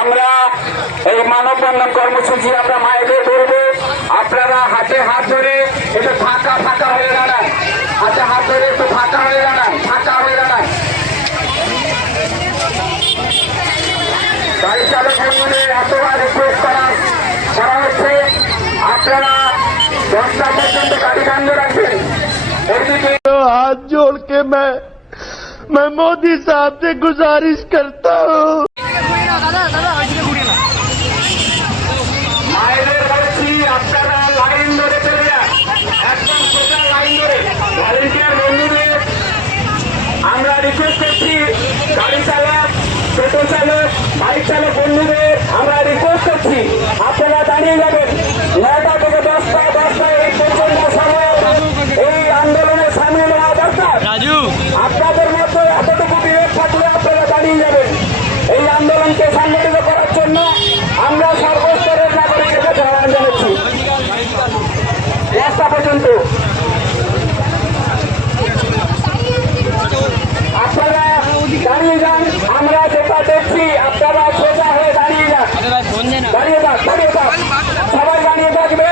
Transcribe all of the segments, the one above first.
আমরা এই মানববন্ধন কর্মসূচি আমরা মায়েদের বলবো, আপনারা হাতে হাত ধরে একটু ফাঁকা ফাঁকা হয়ে দাঁড়ান, হাতে হাত ধরে একটু ফাঁকা হয়ে দাঁড়ান, ফাঁকা হয়ে দাঁড়ান। গাড়ি চালক বন্ধুদের এতবার রিকোয়েস্ট করা হচ্ছে, আপনারা 10টা পর্যন্ত গাড়ি বন্ধ রাখবেন। हाथ जोड़ के मैं मोदी साहब से गुजारिश करता हूँ। মায়েদের বলছি আপনারা লাইন ধরে চলে যান, একদম সোজা লাইন ধরে। ভলেন্টিয়ার বন্ধুদের আমরা রিকোয়েস্ট করছি, গাড়ি চালক, টোটো চালক, বাইক চালক বন্ধুদের আমরা রিকোয়েস্ট করছি, আপনারা দাঁড়িয়ে যাবেন। 9টা থেকে 10টা এই পর্যন্ত সময় এই আন্দোলনে সামিল হওয়া দরকার। আপনাদের মধ্যে এতটুকু বিবেক থাকলে আপনারা দাঁড়িয়ে যাবেন। এই আন্দোলনকে সংগঠিত করার জন্য আমরা সর্বস্তরের নাগরিকের কাছে আহ্বান জানাচ্ছি। 10টা পর্যন্ত আপনারা দাঁড়িয়ে যান। আমরা যেটা দেখছি আপনারা সোজা হয়ে দাঁড়িয়ে যান, দাঁড়িয়ে যান, দাঁড়িয়ে যান, সবাই দাঁড়িয়ে থাকবে।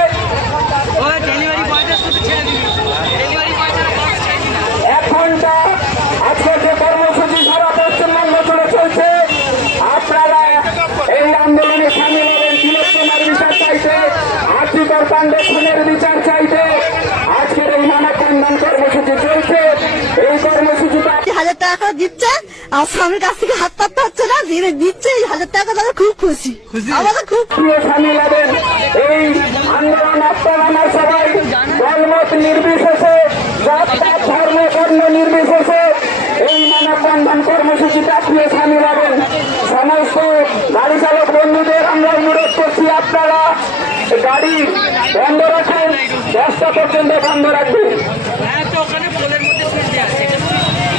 1 ঘন্টা আজকে যে কর্মসূচি সারা পশ্চিমবঙ্গ জুড়ে চলছে, আপনারা এই আন্দোলনে সামিল হবেন। তিলোত্তমার বিচার চাইতে, আর্থিকর কাণ্ডে খুনের বিচার চাইতে আজকের এই মানববন্ধন কর্মসূচি চলছে। এই কর্মসূচিটা 1000 টাকা দিচ্ছে, আর স্বামীর কাছ থেকে হাত পাততে হচ্ছে না, যিনি দিচ্ছে এই 1000 টাকা তারা খুব খুশি, আমাদের খুব সামিল হবেন। এই আন্দোলন আপনারা সবাই দলমত নির্বিশেষে, জাতপাত, ধর্ম, বর্ণ নির্বিশেষে এই মানববন্ধন কর্মসূচিতে আপনি সামিল হবেন। সমস্ত গাড়ি চালক বন্ধুদের আমরা অনুরোধ করছি, আপনারা গাড়ি বন্ধ রাখেন, 10টা পর্যন্ত বন্ধ রাখবেন।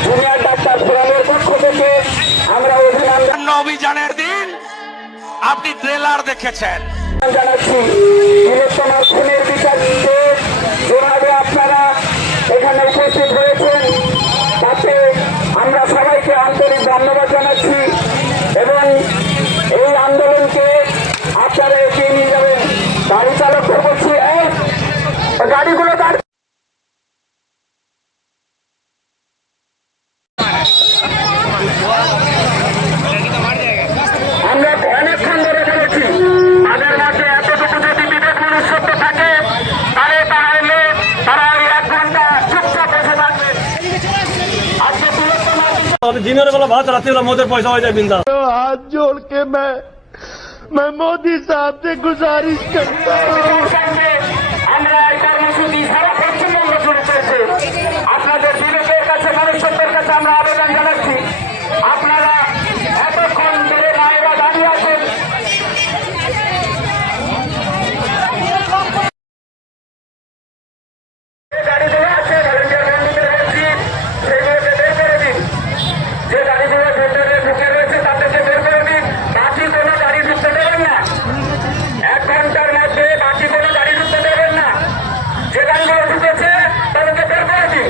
জুনিয়র ডাক্তার ফোরামের পক্ষ থেকে আমরা অভিযানের দিন আপনি ট্রেলার দেখেছেন জানাচ্ছি। তিলোত্তমার খুনের বিচার দিতে যেভাবে আপনারা এখানে উপস্থিত হয়েছেন, তাতে আমরা সবাইকে আন্তরিক ধন্যবাদ জানাচ্ছি এবং এই আন্দোলনকে আপনারা এগিয়ে নিয়ে যাবেন। গাড়ি চালকদের বলছি, গাড়িগুলো দাঁড় আমরা অনেকক্ষণ ধরে বলেছি, তাদের মধ্যে এতটুকু যদি বিবেক মনুষ্যত্ব থাকে তাহলে তারা ওই 1 ঘন্টা চুপচাপ বসে থাকবে। আজকে दिनों वाला बात रात वाला मोदी पैसा हो जाए बिंदा। हाथ जोड़ के मैं मोदी साहब से गुजारिश करता हूँ। আমরা এই কর্মসূচি সারা পশ্চিমবঙ্গ জুড়ে চলছে। আপনাদের বিবেকের কাছে, মনুষ্যত্বের কাছে আমরা আবেদন জানাচ্ছি, আপনারা এতক্ষণ ধরে মায়েরা দাঁড়িয়ে আছেন, গাড়িগুলো আছে ভলেন্টিয়ার বন্ধুদের বলছি সেগুলোকে বের করে দিন। যে গাড়িগুলো ভেতরে ঢুকে রয়েছে তাদেরকে বের করে দিন। বাকি কোনো গাড়ি ঢুকতে দেবেন না, 1 ঘন্টার মধ্যে বাকি কোনো গাড়ি ঢুকতে দেবেন না। যে গাড়িগুলো ঢুকেছে তাদেরকে বের করে দিন।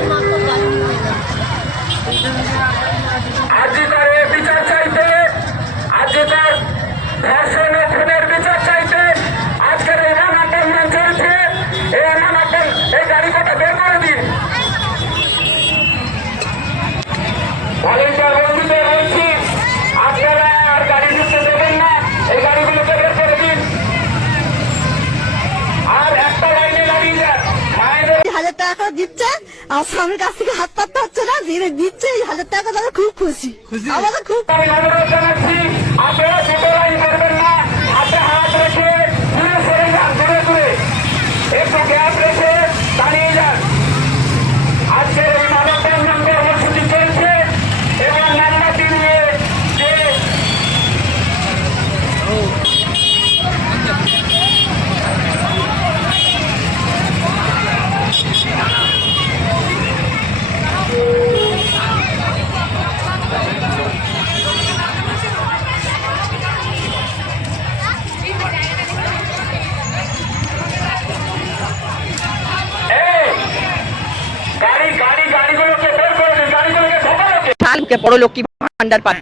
আজিকার বিচার চাইতে, আজিকার ধর্ষণ ও খুনের বিচার চাইতে আজকের এই মানববন্ধন চলছে। এই মানববন্ধন, এই গাড়িটা বের করে দিন। ভলেন্টিয়ার বন্ধুদের বলছি, আপনারা আর গাড়ি ঢুকতে দেবেন না, এই গাড়িগুলোকে বের করে দিন। আর একটা লাইনে দাঁড়িয়ে যান। মায়েদের 1000 টাকা দিচ্ছে, আর স্বামীর কাছ থেকে হাত পাততে হচ্ছে না, যিনি দিচ্ছে এই 1000 টাকা তারা খুব খুশি, আমাদের খুব আমি অনুরোধ জানাচ্ছি, আপনারা দুটো লাইন করবেন না, হাতে হাত রেখে দূরে সরে যান, দূরে দূরে একটু গ্যাপ রেখে দাঁড়িয়ে যান। আজকের এই মানববন্ধন কর্মসূচি চলছে এবং মোমবাতি নিয়ে যে के बड़ो लोग की भांडार पात